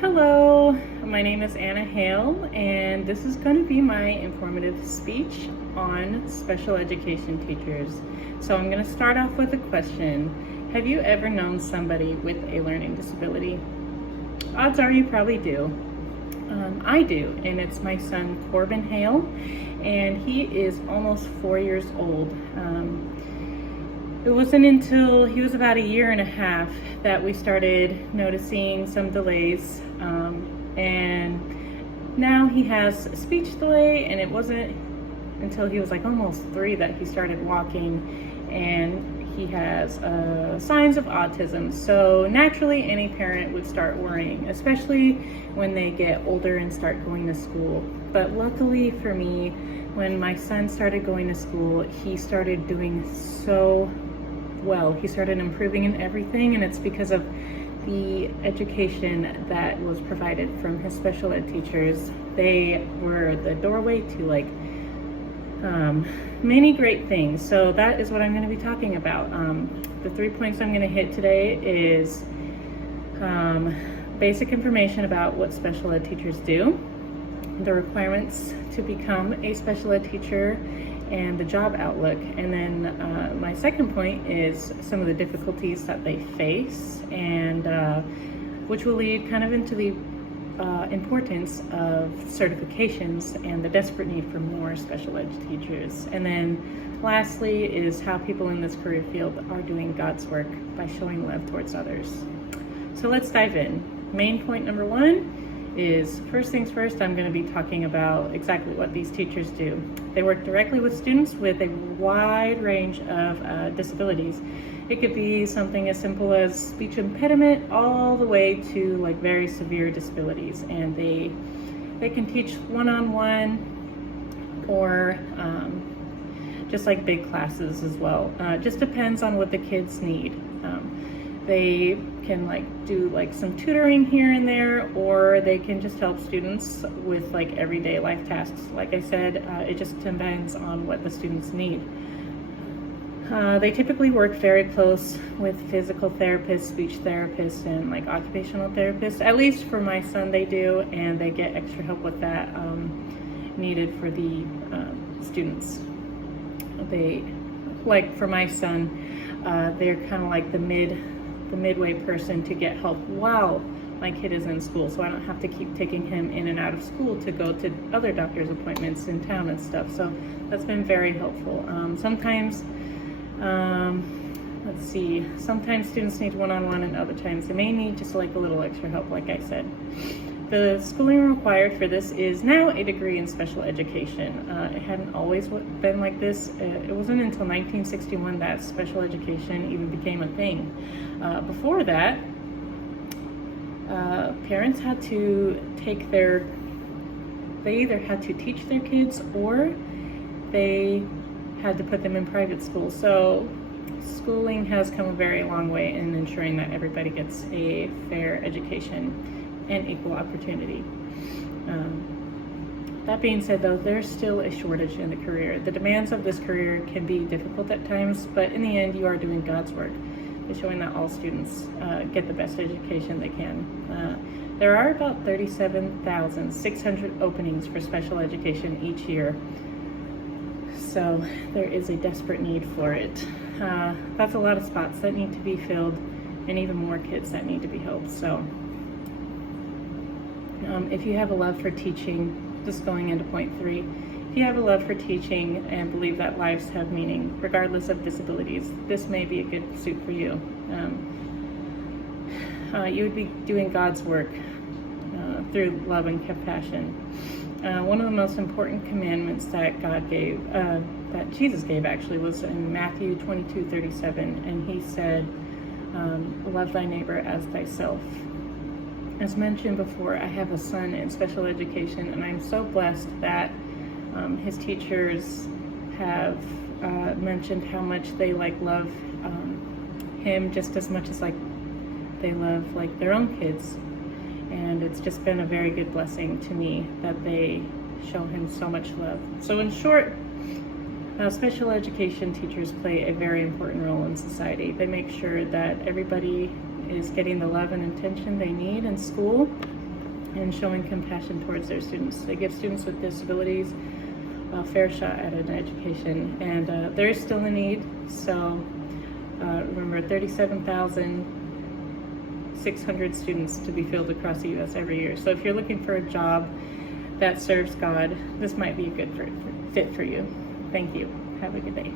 Hello, my name is Anna Hale, and this is going to be my informative speech on special education teachers. So I'm going to start off with a question. Have you ever known somebody with a learning disability? Odds are you probably do. I do, and it's my son Corbin Hale, and he is almost 4 years old. It wasn't until he was about a year and a half that we started noticing some delays, and now he has a speech delay, and it wasn't until he was like almost 3 that he started walking, and he has signs of autism. So naturally any parent would start worrying, especially when they get older and start going to school. But luckily for me, when my son started going to school, he started doing so well. He started improving in everything, and it's because of the education that was provided from his special ed teachers. They were the doorway to many great things. So that is what I'm going to be talking about. The 3 points I'm going to hit today is basic information about what special ed teachers do, the requirements to become a special ed teacher, and the job outlook. And then my second point is some of the difficulties that they face, and which will lead kind of into the importance of certifications and the desperate need for more special ed teachers. And then lastly is how people in this career field are doing God's work by showing love towards others. So let's dive in. Main point number 1 is, first things first, I'm going to be talking about exactly what these teachers do. They work directly with students with a wide range of disabilities. It could be something as simple as speech impediment all the way to like very severe disabilities, and they can teach one-on-one or just like big classes as well. Just depends on what the kids need. They can do some tutoring here and there, or they can just help students with everyday life tasks. Like I said, it just depends on what the students need. They typically work very close with physical therapists, speech therapists, and occupational therapists. At least for my son they do, and they get extra help with that needed for the students. They, for my son, they're kind of like the midway person to get help while my kid is in school, so I don't have to keep taking him in and out of school to go to other doctor's appointments in town and stuff. So that's been very helpful. Sometimes sometimes students need one-on-one, and other times they may need just a little extra help, like I said. The schooling required for this is now a degree in special education. It hadn't always been like this. It wasn't until 1961 that special education even became a thing. Before that, parents had to they either had to teach their kids, or they had to put them in private school. So schooling has come a very long way in ensuring that everybody gets a fair education and equal opportunity. That being said, though, there's still a shortage in the career. The demands of this career can be difficult at times, but in the end, you are doing God's work, showing that all students get the best education they can. There are about 37,600 openings for special education each year, so there is a desperate need for it. That's a lot of spots that need to be filled, and even more kids that need to be helped. So if you have a love for teaching, just going into point 3, if you have a love for teaching and believe that lives have meaning regardless of disabilities, this may be a good suit for you. You would be doing God's work through love and compassion. One of the most important commandments that God gave, that Jesus gave actually, was in Matthew 22:37, and he said, love thy neighbor as thyself. As mentioned before, I have a son in special education, and I'm so blessed that his teachers have mentioned how much they love him just as much as they love their own kids. And it's just been a very good blessing to me that they show him so much love. So in short, special education teachers play a very important role in society. They make sure that everybody is getting the love and attention they need in school, and showing compassion towards their students. They give students with disabilities a fair shot at an education, and there is still a need. So remember, 37,600 students to be filled across the U.S. every year. So if you're looking for a job that serves God, this might be a good fit for you. Thank you. Have a good day.